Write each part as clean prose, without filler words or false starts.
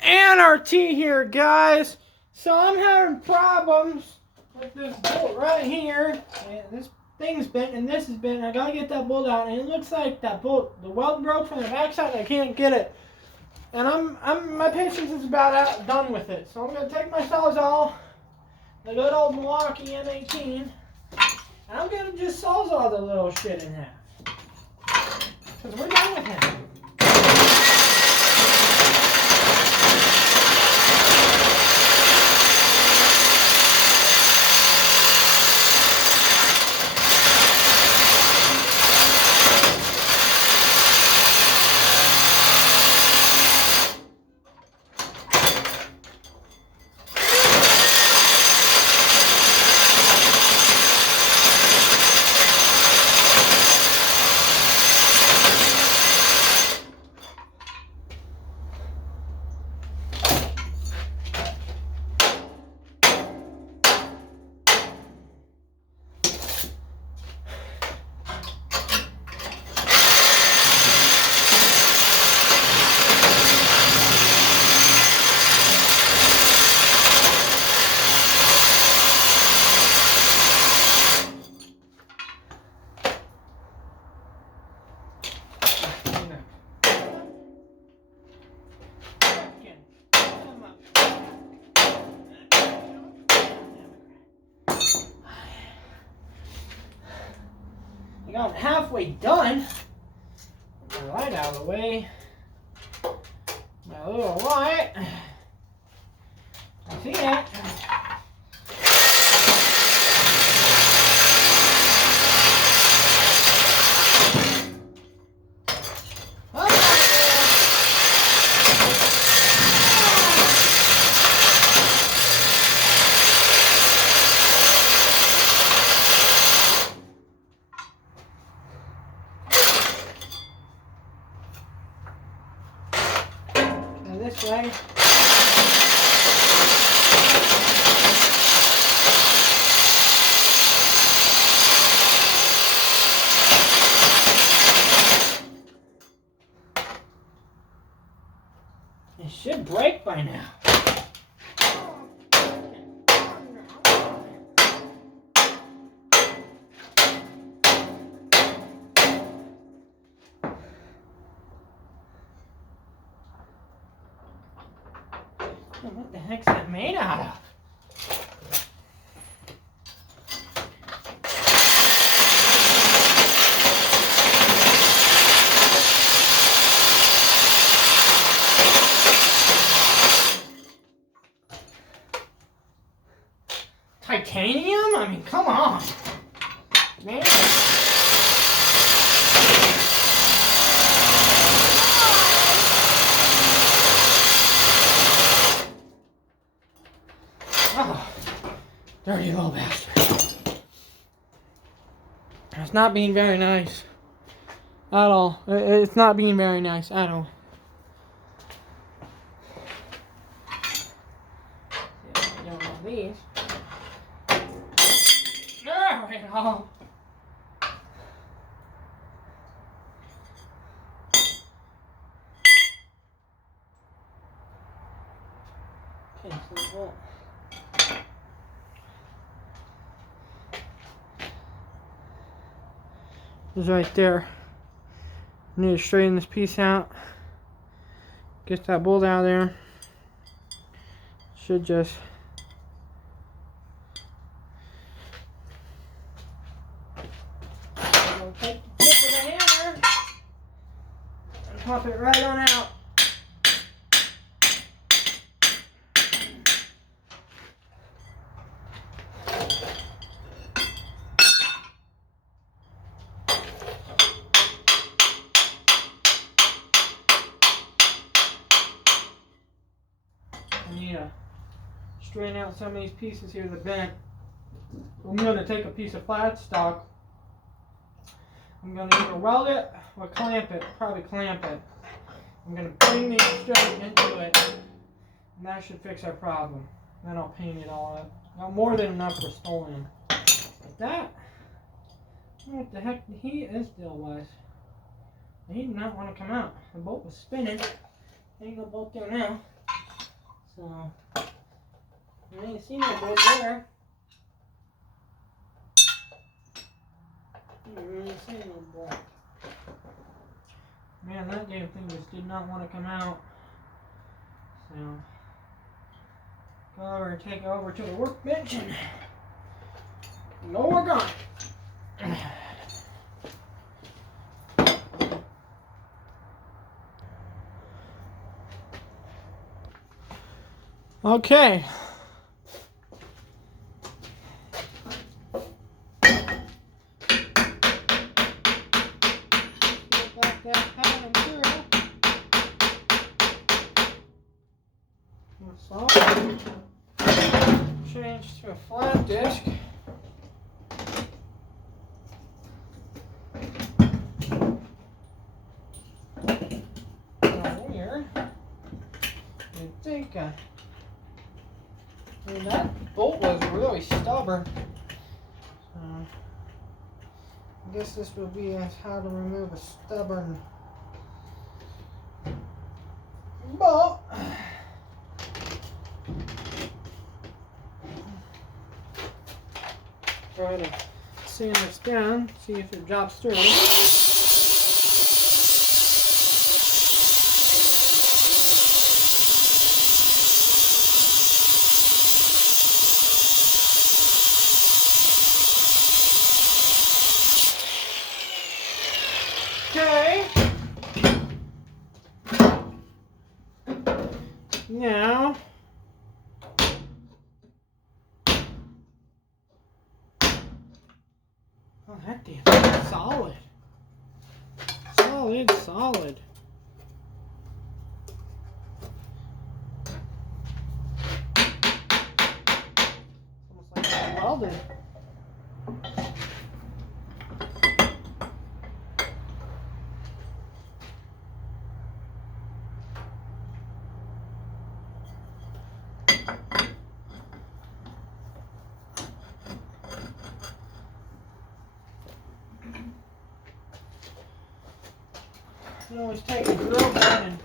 N.R.T here, guys. So I'm having problems with this bolt right here, and this thing's bent, and this is bent. I gotta get that bolt out, and it looks like that bolt, the weld broke from the backside. I can't get it, and my patience is about done with it. So I'm gonna take my sawzall, the good old Milwaukee M18, and I'm gonna just sawzall the little shit in half, because we're done with him. I got halfway done. Get my light out of the way. My little light. See that? This way. It should break by now. What the heck's that made out of? Titanium? I mean, come on. Man. Oh, dirty little bastard. It's not being very nice at all. It's not being very nice at all. I don't want these. There we go. Okay, so the bolt. Is right there. I need to straighten this piece out. Get that bolt out of there. Should just take the tip of the hammer and pop it right on out. I need to straighten out some of these pieces here that bent. I'm going to take a piece of flat stock. I'm going to either weld it or clamp it. Probably clamp it. I'm going to bring these straight into it, and that should fix our problem. Then I'll paint it all up. Got more than enough for stolen. Like that. I don't know what the heck the heat is deal was. The heat did not want to come out. The bolt was spinning. Ain't no bolt there now. So, I ain't seen no bolt there. I ain't really seen no bolt. Man, that damn thing just did not want to come out. So, go over and take it over to the workbench and lower gun. Okay. Got that pad material. So, change to a flat disc. Here, I think I mean, that bolt was really stubborn. I guess this will be as how to remove a stubborn bolt. Try to sand this down, see if it drops through. Okay. Now, oh, that damn thing's solid. Solid. Almost like it's welded. You can always take a drill gun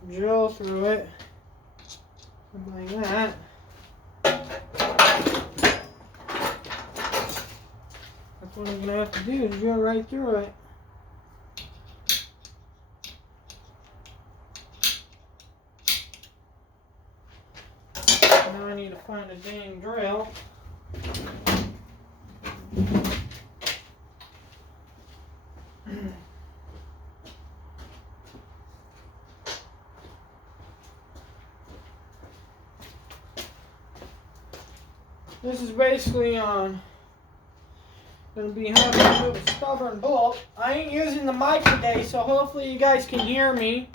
and drill through it. Something like that. That's what I'm going to have to do, is drill right through it. Now I need to find a dang drill. This is basically going to be how to remove a stubborn bolt. I ain't using the mic today, so hopefully you guys can hear me.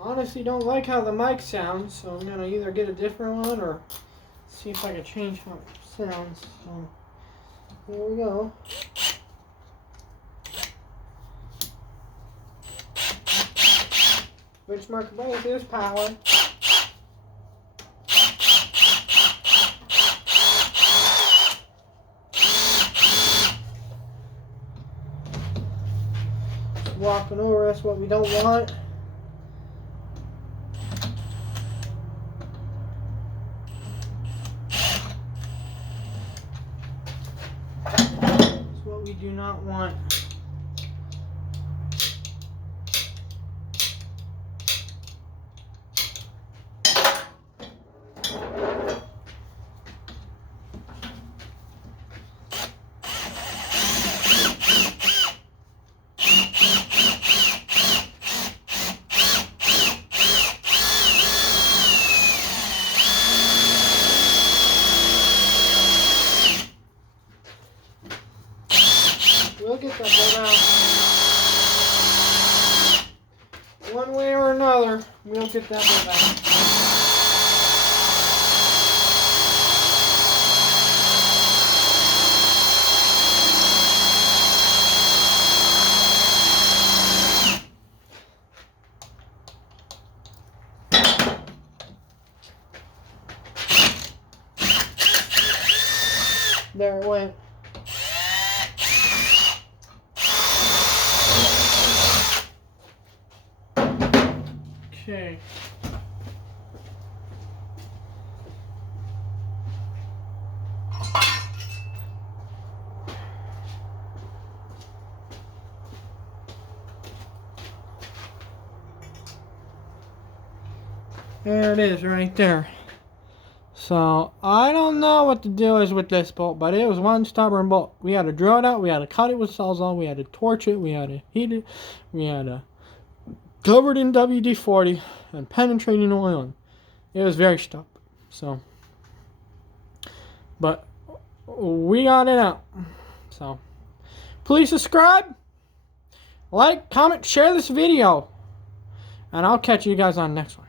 Honestly, don't like how the mic sounds, so I'm going to either get a different one or see if I can change how it sounds. So, here we go. Benchmark brake is powered. Walking over, that's what we don't want. That's what we do not want. We'll get that bolt out. One way or another, we'll get that bolt out. There it went. Okay. There it is right there. So, I don't know what the deal is with this bolt, but it was one stubborn bolt. We had to drill it out, we had to cut it with Sawzall, we had to torch it, we had to heat it, we had to cover it in WD-40 and penetrating oil. It was very stubborn. So, but we got it out. So, please subscribe, like, comment, share this video, and I'll catch you guys on the next one.